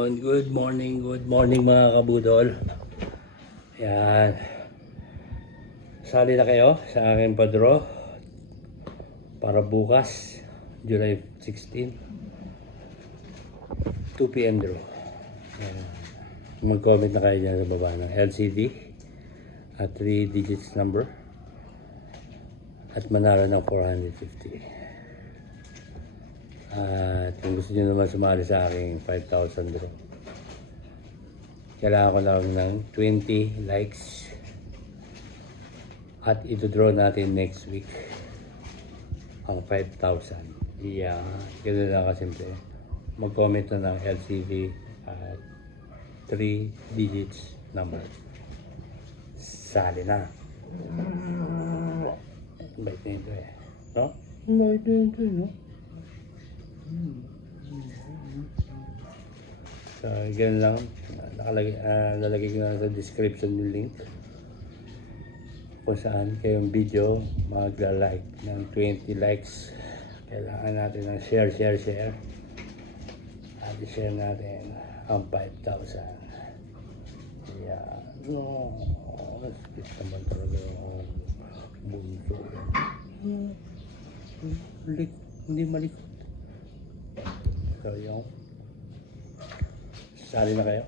Good morning mga kabudol. Yan. Sali na kayo sa aking padro para bukas, July 16, 2 p.m. draw. Yan. Mag-comment na kayo dyan sa baba ng LCD at 3 digits number at manalo ng 450. At kung gusto nyo naman sumali sa aking 5,000 draw, kailangan ko lang ng 20 likes at ito-draw natin next week ang 5,000. Yeah, ganoon lang kasimple. Mag-comment na ng LCD at 3 digits number. Sali na. Bait na ito eh. No? Bait na ito eh, no? So, ganun lang. Lalagay ko na sa description yung link kung saan kayong video magla-like ng 20 likes. Kailangan natin ng share at i-share natin ang 5,000. Yeah. No, nasipit naman talaga ang bunso. Hindi malikot. So, yung sali na kayo.